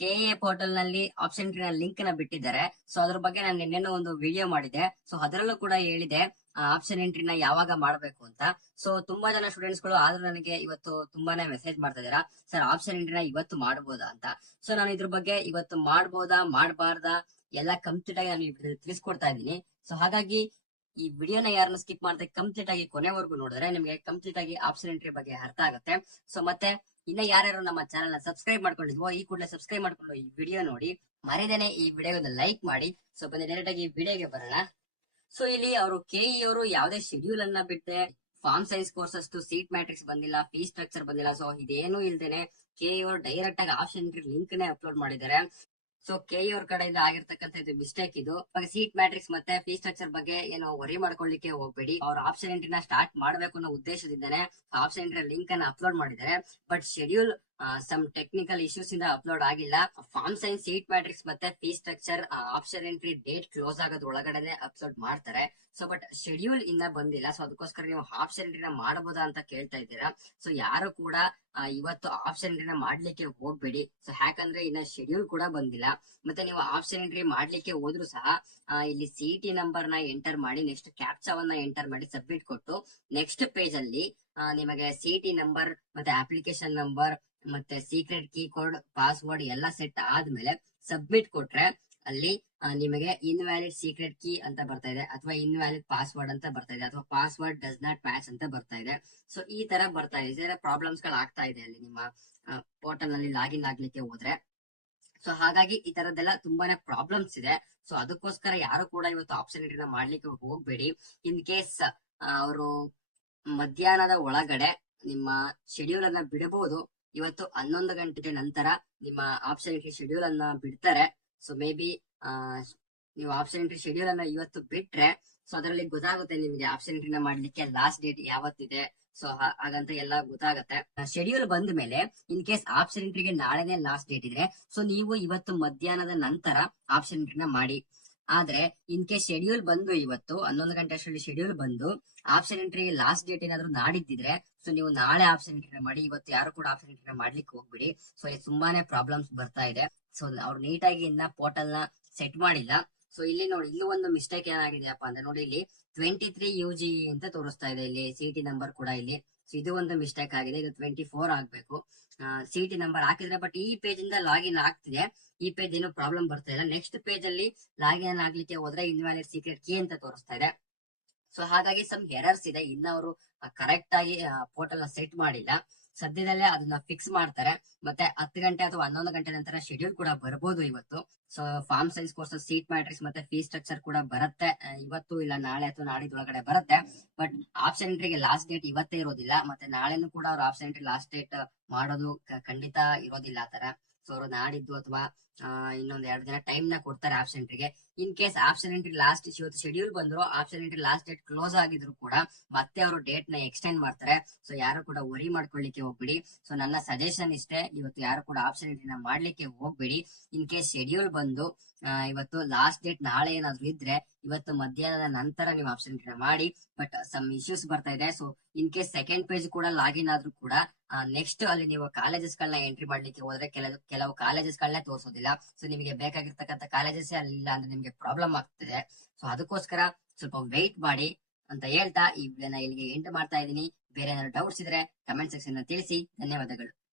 K A ಪೋರ್ಟಲ್ನಲ್ಲಿ option ಲಿಂಕ್ನ ಬಿಟ್ಟಿದ್ದಾರೆ. ಸೊ ಅದ್ರ ಬಗ್ಗೆ ನಾನು ನಿನ್ನೆ ಒಂದು ವಿಡಿಯೋ ಮಾಡಿದೆ ಸೊ ಅದರಲ್ಲೂ ಕೂಡ ಹೇಳಿದೆ ಆಪ್ಷನ್ ಎಂಟ್ರಿನ ಯಾವಾಗ ಮಾಡಬೇಕು ಅಂತ. ಸೊ ತುಂಬಾ ಜನ ಸ್ಟೂಡೆಂಟ್ಸ್ಗಳು ಆದ್ರೂ ನನಗೆ ಇವತ್ತು ತುಂಬಾನೇ ಮೆಸೇಜ್ ಮಾಡ್ತಾ ಇದೀರಾ ಸರ್ ಆಪ್ಷನ್ ಎಂಟ್ರಿನ ಇವತ್ತು ಮಾಡಬಹುದಾ ಅಂತ. ಸೊ ನಾನು ಇದ್ರ ಬಗ್ಗೆ ಇವತ್ತು ಮಾಡ್ಬೋದಾ, ಮಾಡಬಾರ್ದಾ, ಎಲ್ಲ ಕಂಪ್ಲೀಟ್ ಆಗಿ ನಾನು ತಿಳಿಸ್ಕೊಡ್ತಾ ಇದ್ದೀನಿ. ಸೊ ಹಾಗಾಗಿ ಈ ವಿಡಿಯೋನ ಯಾರನ್ನ ಸ್ಕಿಪ್ ಮಾಡದೆ ಕಂಪ್ಲೀಟ್ ಆಗಿ ಕೊನೆವರೆಗೂ ನೋಡಿದ್ರೆ ನಿಮಗೆ ಕಂಪ್ಲೀಟ್ ಆಗಿ ಆಪ್ಷನ್ ಎಂಟ್ರಿ ಬಗ್ಗೆ ಅರ್ಥ ಆಗುತ್ತೆ. ಸೊ ಮತ್ತೆ ಇನ್ನ ಯಾರ್ಯಾರು ನಮ್ಮ ಚಾನಲ್ನ ಸಬ್ಸ್ಕ್ರೈಬ್ ಮಾಡ್ಕೊಂಡಿದ್ವೋ, ಈ ಕೂಡಲೇ ಸಬ್ಸ್ಕ್ರೈಬ್ ಮಾಡ್ಕೊಂಡು ಈ ವಿಡಿಯೋ ನೋಡಿ. ಮರೆಯದೇನೆ ಈ ವಿಡಿಯೋನ ಲೈಕ್ ಮಾಡಿ. ಸೊ ಬನ್ನಿ ಡೈರೆಕ್ಟ್ ಆಗಿ ವಿಡಿಯೋಗೆ ಬರೋಣ. ಸೊ ಇಲ್ಲಿ ಅವರು ಕೆಇ ಅವರು ಯಾವುದೇ ಶೆಡ್ಯೂಲ್ ಅನ್ನ ಬಿಟ್ಟೆ farm science courses seat matrix ಬಂದಿಲ್ಲ ಫೀ ಸ್ಟ್ರಕ್ಚರ್ ಬಂದಿಲ್ಲ. ಸೊ ಇದೇನು ಇಲ್ದೇನೆ ಕೆ ಅವರು ಡೈರೆಕ್ಟ್ ಆಗಿ ಆಪ್ಷನ್ ಲಿಂಕ್ ನೇ ಅಪ್ಲೋಡ್ ಮಾಡಿದ್ದಾರೆ. ಸೊ ಕೆ ಅವ್ರ ಕಡೆಯಿಂದ ಆಗಿರ್ತಕ್ಕಂಥ ಇದು ಮಿಸ್ಟೇಕ್ ಇದು. ಸೀಟ್ ಮ್ಯಾಟ್ರಿಕ್ಸ್ ಮತ್ತೆ ಫೀ ಸ್ಟ್ರಕ್ಚರ್ ಬಗ್ಗೆ ಏನು ವರಿ ಮಾಡ್ಕೊಳ್ಳಿಕ್ಕೆ ಹೋಗ್ಬೇಡಿ. ಅವ್ರ ಆಪ್ಷನ್ ಎಂಟ್ರಿನ ಸ್ಟಾರ್ಟ್ ಮಾಡಬೇಕು ಅನ್ನೋ ಉದ್ದೇಶದಿಂದಾನೆ ಆಪ್ಷನ್ ಎಂಟ್ರಿ ಲಿಂಕ್ ಅನ್ನ ಅಪ್ಲೋಡ್ ಮಾಡಿದ್ದಾರೆ. But schedule some technical issues ಇಂದ ಅಪ್ಲೋಡ್ ಆಗಿಲ್ಲ. ಫಾರ್ಮ್ ಸೈನ್ ಸೀಟ್ ಮ್ಯಾಟ್ರಿಕ್ಸ್ ಮತ್ತೆ fee structure option entry date close ಆಗೋದ್ ಒಳಗಡೆನೆ ಅಪ್ಲೋಡ್ ಮಾಡ್ತಾರೆ. ಸೊ ಬಟ್ ಶೆಡ್ಯೂಲ್ ಇನ್ನ ಬಂದಿಲ್ಲ. ಸೊ ಅದಕ್ಕೋಸ್ಕರ ನೀವು ಆಪ್ಷನ್ ಎಂಟ್ರಿನ ಮಾಡಬಹುದಾ ಅಂತ ಕೇಳ್ತಾ ಇದ್ದೀರಾ. ಸೊ ಯಾರು ಕೂಡ ಇವತ್ತು ಆಪ್ಷನ್ ಎಂಟ್ರಿನ ಮಾಡ್ಲಿಕ್ಕೆ ಹೋಗ್ಬೇಡಿ. ಸೊ ಯಾಕಂದ್ರೆ ಇನ್ನ ಶೆಡ್ಯೂಲ್ ಕೂಡ ಬಂದಿಲ್ಲ. ಮತ್ತೆ ನೀವು ಆಪ್ಷನ್ ಎಂಟ್ರಿ ಮಾಡ್ಲಿಕ್ಕೆ ಹೋದ್ರು ಸಹ ಇಲ್ಲಿ ಇಲ್ಲಿ ಸಿಟಿ ನಂಬರ್ನ ಎಂಟರ್ ಮಾಡಿ ನೆಕ್ಸ್ಟ್ ಕ್ಯಾಪ್ಚಾವನ್ನ ಎಂಟರ್ ಮಾಡಿ ಸಬ್ಮಿಟ್ ಕೊಟ್ಟು ನೆಕ್ಸ್ಟ್ ಪೇಜ್ ಅಲ್ಲಿ ನಿಮಗೆ ನಿಮಗೆ ಸಿಟಿ ನಂಬರ್ ಮತ್ತೆ ಅಪ್ಲಿಕೇಶನ್ ನಂಬರ್ ಮತ್ತೆ ಸೀಕ್ರೆಟ್ ಕೀ ಕೋಡ್ ಪಾಸ್ವರ್ಡ್ ಎಲ್ಲ ಸೆಟ್ ಆದ್ಮೇಲೆ ಸಬ್ಮಿಟ್ ಕೊಟ್ರೆ ಅಲ್ಲಿ ನಿಮಗೆ ನಿಮಗೆ ಇನ್ವ್ಯಾಲಿಡ್ ಸೀಕ್ರೆಟ್ ಕೀ ಅಂತ ಬರ್ತಾ ಇದೆ ಅಥವಾ ಇನ್ವ್ಯಾಲಿಡ್ ಪಾಸ್ವರ್ಡ್ ಅಂತ ಬರ್ತಾ ಇದೆ ಅಥವಾ ಪಾಸ್ವರ್ಡ್ ಡಸ್ ನಾಟ್ ಮ್ಯಾಚ್ ಅಂತ ಬರ್ತಾ ಇದೆ. ಸೊ ಈ ತರ ಬರ್ತಾ ಇದೆ. ಇದರ ಪ್ರಾಬ್ಲಮ್ಸ್ಗಳು ಆಗ್ತಾ ಇದೆ ಅಲ್ಲಿ ನಿಮ್ಮ ಪೋರ್ಟಲ್ನಲ್ಲಿ ಲಾಗಿನ್ ಆಗ್ಲಿಕ್ಕೆ ಹೋದ್ರೆ. ಸೊ ಹಾಗಾಗಿ ಈ ತರದ್ದೆಲ್ಲ ತುಂಬಾನೇ ಪ್ರಾಬ್ಲಮ್ಸ್ ಇದೆ. ಸೊ ಅದಕ್ಕೋಸ್ಕರ ಯಾರು ಕೂಡ ಇವತ್ತು ಆಪ್ಷನ್ ಎಂಟ್ರಿನ ಮಾಡ್ಲಿಕ್ಕೆ ಹೋಗ್ಬೇಡಿ. ಇನ್ ಕೇಸ್ ಅವರು ಮಧ್ಯಾಹ್ನದ ಒಳಗಡೆ ನಿಮ್ಮ ಶೆಡ್ಯೂಲ್ ಅನ್ನ ಬಿಡಬಹುದು ಇವತ್ತು ಹನ್ನೊಂದು ಗಂಟೆಗೆ ನಂತರ ನಿಮ್ಮ ಆಪ್ಷನ್ ಎಂಟ್ರಿ ಶೆಡ್ಯೂಲ್ ಅನ್ನ ಬಿಡ್ತಾರೆ. ಸೊ ಮೇ ಬಿ ನೀವು ಆಪ್ಷನ್ ಎಂಟ್ರಿ ಶೆಡ್ಯೂಲ್ ಅನ್ನ ಇವತ್ತು ಬಿಟ್ರೆ ಸೊ ಅದರಲ್ಲಿ ಗೊತ್ತಾಗುತ್ತೆ ನಿಮ್ಗೆ ಆಪ್ಷನ್ ಎಂಟ್ರಿನ ಮಾಡ್ಲಿಕ್ಕೆ ಲಾಸ್ಟ್ ಡೇಟ್ ಯಾವತ್ತಿದೆ. ಸೊ ಹಾಗಂತ ಎಲ್ಲ ಗೊತ್ತಾಗುತ್ತೆ. ಶೆಡ್ಯೂಲ್ ಬಂದ ಮೇಲೆ ಇನ್ ಕೇಸ್ ಆಪ್ಷನ್ ಎಂಟ್ರಿಗೆ ನಾಳೆನೆ ಲಾಸ್ಟ್ ಡೇಟ್ ಇದ್ರೆ ಸೊ ನೀವು ಇವತ್ತು ಮಧ್ಯಾಹ್ನದ ನಂತರ ಆಪ್ಷನ್ ಎಂಟ್ರಿನ ಮಾಡಿ. ಆದ್ರೆ ಇನ್ ಕೇಸ್ ಶೆಡ್ಯೂಲ್ ಬಂದು ಇವತ್ತು ಹನ್ನೊಂದು ಗಂಟೆ ಅಷ್ಟರಲ್ಲಿ ಶೆಡ್ಯೂಲ್ ಬಂದು ಆಪ್ಷನ್ ಎಂಟ್ರಿ ಲಾಸ್ಟ್ ಡೇಟ್ ಏನಾದ್ರು ನಾಡಿದ್ದಿದ್ರೆ ಸೊ ನೀವು ನಾಳೆ ಆಪ್ಷನ್ ಎಂಟ್ರಿ ಮಾಡಿ, ಇವತ್ತು ಯಾರು ಕೂಡ ಆಪ್ಷನ್ ಎಂಟ್ರಿ ಮಾಡ್ಲಿಕ್ಕೆ ಹೋಗ್ಬಿಡಿ. ಸೊ ಇಲ್ಲಿ ತುಂಬಾನೇ ಪ್ರಾಬ್ಲಮ್ಸ್ ಬರ್ತಾ ಇದೆ. ಸೊ ಅವ್ರು ನೀಟಾಗಿ ಇನ್ನ ಪೋರ್ಟಲ್ನ ಸೆಟ್ ಮಾಡಿಲ್ಲ. ಸೊ ಇಲ್ಲಿ ನೋಡಿ, ಇಲ್ಲಿ ಒಂದು ಮಿಸ್ಟೇಕ್ ಏನಾಗಿದೆಯಪ್ಪ ಅಂದ್ರೆ ನೋಡಿ, ಇಲ್ಲಿ ಟ್ವೆಂಟಿ ತ್ರೀ ಯು ಜಿ ಅಂತ ತೋರಿಸ್ತಾ ಇದೆ. ಇಲ್ಲಿ ಸಿಟಿ ನಂಬರ್ ಕೂಡ ಇಲ್ಲಿ. ಸೊ ಇದು ಒಂದು ಮಿಸ್ಟೇಕ್ ಆಗಿದೆ. ಇದು ಟ್ವೆಂಟಿ ಫೋರ್ ಆಗ್ಬೇಕು ಸಿಟಿ ನಂಬರ್ ಹಾಕಿದ್ರೆ ಬಟ್ ಈ ಪೇಜ್ ಇಂದ ಲಾಗಿನ್ ಆಗ್ತಿದೆ. ಈ ಪೇಜ್ ಏನು ಪ್ರಾಬ್ಲಮ್ ಬರ್ತಾ ಇಲ್ಲ. ನೆಕ್ಸ್ಟ್ ಪೇಜ್ ಅಲ್ಲಿ ಲಾಗಿನ್ ಆಗ್ಲಿಕ್ಕೆ ಹೋದ್ರೆ ಇನ್ವ್ಯಾಲಿಡ್ ಸೀಕ್ರೆಟ್ ಕೀ ಅಂತ ತೋರಿಸ್ತಾ ಇದೆ. ಸೊ ಹಾಗಾಗಿ ಸಮ್ ಎರರ್ಸ್ ಇದೆ. ಇನ್ನ ಅವರು ಕರೆಕ್ಟ್ ಆಗಿ ಪೋರ್ಟಲ್ ಸೆಟ್ ಮಾಡಿಲ್ಲ. ಸದ್ಯದಲ್ಲೇ ಅದನ್ನ ಫಿಕ್ಸ್ ಮಾಡ್ತಾರೆ. ಮತ್ತೆ ಹತ್ತು ಗಂಟೆ ಅಥವಾ ಹನ್ನೊಂದು ಗಂಟೆ ನಂತರ ಶೆಡ್ಯೂಲ್ ಕೂಡ ಬರಬಹುದು ಇವತ್ತು. So farm science course seat matrix ಮತ್ತೆ ಫೀ ಸ್ಟ್ರಕ್ಚರ್ ಕೂಡ ಬರುತ್ತೆ. ಇವತ್ತು ಇಲ್ಲ ನಾಳೆ ಅಥವಾ ನಾಡಿದೊಳಗಡೆ ಬರುತ್ತೆ. ಬಟ್ ಆಪ್ಷನ್ ಎಂಟ್ರಿಗೆ ಲಾಸ್ಟ್ ಡೇಟ್ ಇವತ್ತೇ ಇರೋದಿಲ್ಲ. ಮತ್ತೆ ನಾಳೆನೂ ಕೂಡ ಅವ್ರು ಆಪ್ಷನ್ ಎಂಟ್ರಿ ಲಾಸ್ಟ್ ಡೇಟ್ ಮಾಡೋದು ಖಂಡಿತ ಇರೋದಿಲ್ಲ ಆತರ ತರ ಸೊ ಅವರು ನಾಡಿದ್ದು ಅಥವಾ ಇನ್ನೊಂದ್ ಎರಡು ದಿನ ಟೈಮ್ನ ಕೊಡ್ತಾರೆ option ಎಂಟ್ರಿಗೆ in case option entry last ಇವತ್ತು ಶೆಡ್ಯೂಲ್ ಬಂದ್ರು option entry last date close ಆಗಿದ್ರು ಕೂಡ ಮತ್ತೆ ಅವರು ಡೇಟ್ನ ಎಕ್ಸ್ಟೆಂಡ್ ಮಾಡ್ತಾರೆ. ಸೊ ಯಾರು ಕೂಡ ವರಿ ಮಾಡ್ಕೊಳ್ಳಿಕ್ಕೆ ಹೋಗ್ಬಿಡಿ. ಸೊ ನನ್ನ ಸಜೆಷನ್ ಇಷ್ಟೇ, ಇವತ್ತು ಯಾರು ಕೂಡ ಆಪ್ಷನ್ ಎಂಟ್ರಿನ ಮಾಡ್ಲಿಕ್ಕೆ ಹೋಗ್ಬೇಡಿ. ಇನ್ ಕೇಸ್ ಶೆಡ್ಯೂಲ್ ಬಂದು ಇವತ್ತು ಲಾಸ್ಟ್ ಡೇಟ್ ನಾಳೆ ಏನಾದ್ರು ಇದ್ರೆ, ಇವತ್ತು ಮಧ್ಯಾಹ್ನದ ನಂತರ ನೀವು ಆಪ್ಷನ್ ಎಂಟ್ರಿನ ಮಾಡಿ. ಬಟ್ ಸಮ್ ಇಶ್ಯೂಸ್ ಬರ್ತಾ ಇದೆ. So in case second page ಕೂಡ ಲಾಗಿನ್ ಆದ್ರೂ ಕೂಡ ನೆಕ್ಸ್ಟ್ ಅಲ್ಲಿ ನೀವು ಕಾಲೇಜಸ್ ಗಳನ್ನ ಎಂಟ್ರಿ ಮಾಡ್ಲಿಕ್ಕೆ ಹೋದ್ರೆ, ಕೆಲವು ಕೆಲವು ಕಾಲೇಜಸ್ ಗಳನ್ನೇ ತೋರಿಸೋದಿಲ್ಲ. ಸೊ ನಿಮಗೆ ಬೇಕಾಗಿರ್ತಕ್ಕಂಥ ಕಾಲೇಜಸ್ ಅಲ್ಲಿ ಇಲ್ಲ ಅಂದ್ರೆ ನಿಮಗೆ ಪ್ರಾಬ್ಲಮ್ ಆಗ್ತದೆ. ಸೊ ಅದಕ್ಕೋಸ್ಕರ ಸ್ವಲ್ಪ ವೆಯ್ಟ್ ಮಾಡಿ ಅಂತ ಹೇಳ್ತಾ ಈ ವಿಡಿಯೋನ ಇಲ್ಲಿಗೆ ಎಂಡ್ ಮಾಡ್ತಾ ಇದ್ದೀನಿ. ಬೇರೆ ಏನಾದ್ರು ಡೌಟ್ಸ್ ಇದ್ರೆ ಕಮೆಂಟ್ ಸೆಕ್ಷನ್ ತಿಳಿಸಿ. ಧನ್ಯವಾದಗಳು.